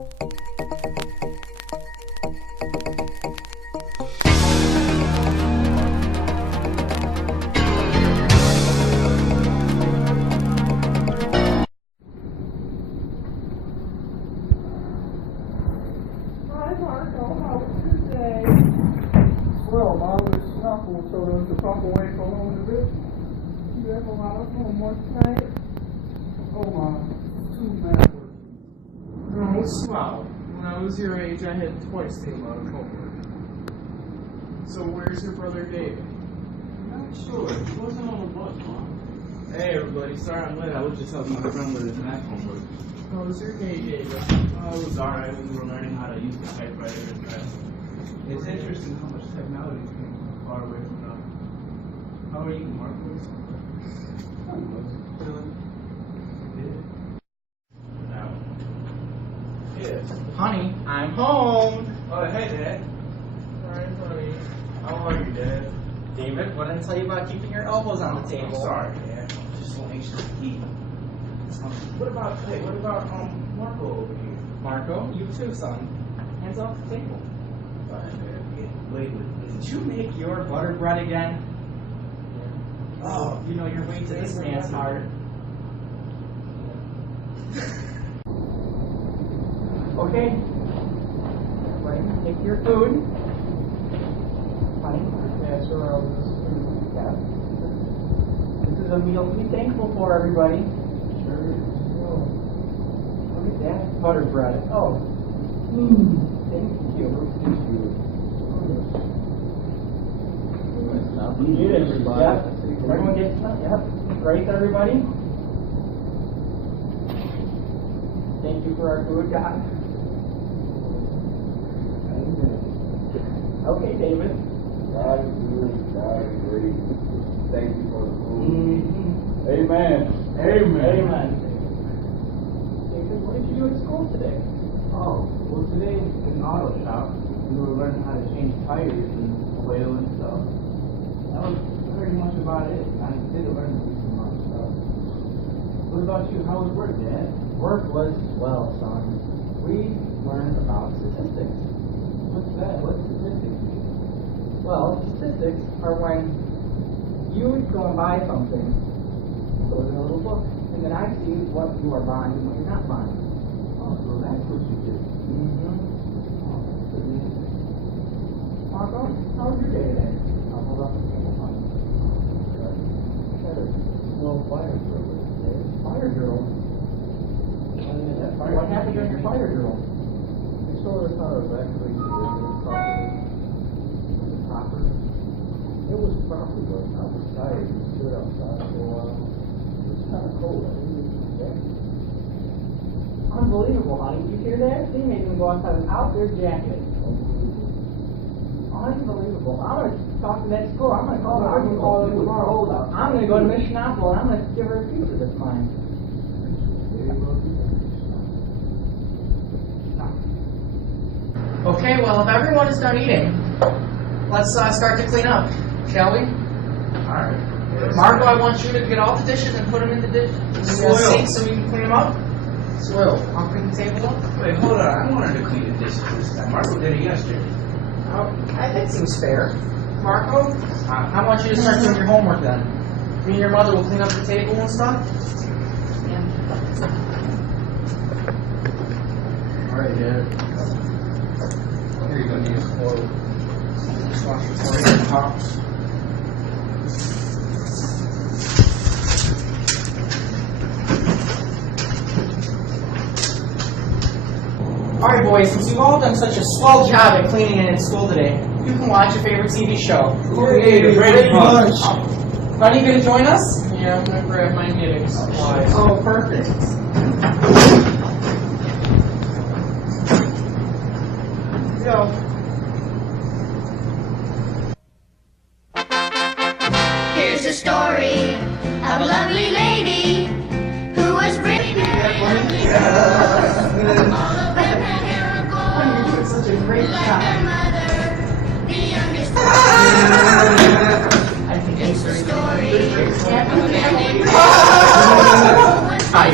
Hi, Marcoe. How was your day? Well, Mom, Miss Marcoe told us to pop away for home a bit. You have a lot of homework tonight? Oh, Mom, too mad for No, smile. When I was your age, I had twice the amount of homework. So where's your brother David? Not sure. He wasn't on the bus, Mom. Hey everybody, sorry I'm late. I was just helping my friend with his math homework. How was your day, David? Oh, it was alright. We were learning how to use the typewriter and press. It's interesting how much technology is coming from far away from us. How are you, Marcoe? Chilling? Now. Yes. Honey, I'm home. Oh, hey, Dad. Hi, honey. How are you, Dad? David, what did I tell you about keeping your elbows on the I'm table? sorry, Dad. Just so anxious to eat. What about Marcoe over here? Marcoe, you too, son. Hands off the table. Wait, Did you make your butter bread again? Oh, you know your way to this man's heart. Okay. Everybody, take your food. Honey, pass around this food. Yeah. This is a meal to be thankful for, everybody. Sure. Look at that butter bread. Oh. Thank you. Eat it, everybody. Yep. Everyone gets some. Yep. Great, everybody. Thank you for our food, God. Okay, David. God is good. God is great. Thank you for the food. Mm-hmm. Amen. Amen. Amen. David, what did you do at school today? Oh, well today in the auto shop, we were learning how to change tires and oil and stuff. That was pretty much about it. I didn't learn to do too much stuff. What about you? How was work, Dad? Work was, well, son, we learned about statistics. What's that? What statistics mean? Well, statistics are when you go and buy something, goes in a little book, and then I see what you are buying and what you're not buying. Oh, so that's what you did. Mm-hmm. Oh, that's pretty interesting. Marco, how was your day today? I'll hold up the table, honey. Well, fire drill today. Fire drill? What happened during your fire drill? They showed us how to evacuate the building properly. Was it proper? It was proper, but I was tired. We stood outside for a while. It was kind of cold. I didn't even jacket. Unbelievable, honey. Did you hear that? They made them go outside without their jacket. Unbelievable. I'm going to talk to that school. I'm going to call them. I'm going to call them tomorrow. I'm going to go to Mission Apple and I'm going to give her a piece of this mine. Okay, well, if everyone is done eating, let's start to clean up, shall we? Alright. Marco, I want you to get all the dishes and put them in the sink so we can clean them up. Swell. I'll clean the table up. Wait, hold on. I wanted to clean the dishes this time. Marcoe did it yesterday. Oh, that seems fair. Marco, I want you to start doing your homework then. Me and your mother will clean up the table and stuff. Alright, Dad. Here you go, Dad. Just wash your plate and pops. Alright boys, since you've all done such a swell job at cleaning and in school today, you can watch your favorite TV show. Yay, Brady Bunch. Buddy, gonna join us? Yeah, I'm gonna grab my knitting supplies. Oh, perfect. Go. Here's a story of a lovely lady who was really very ugly. All of them had hair of Honey, you're doing gold, such a great like job. their mother, the youngest. I think It's the story of a Yeah. family. I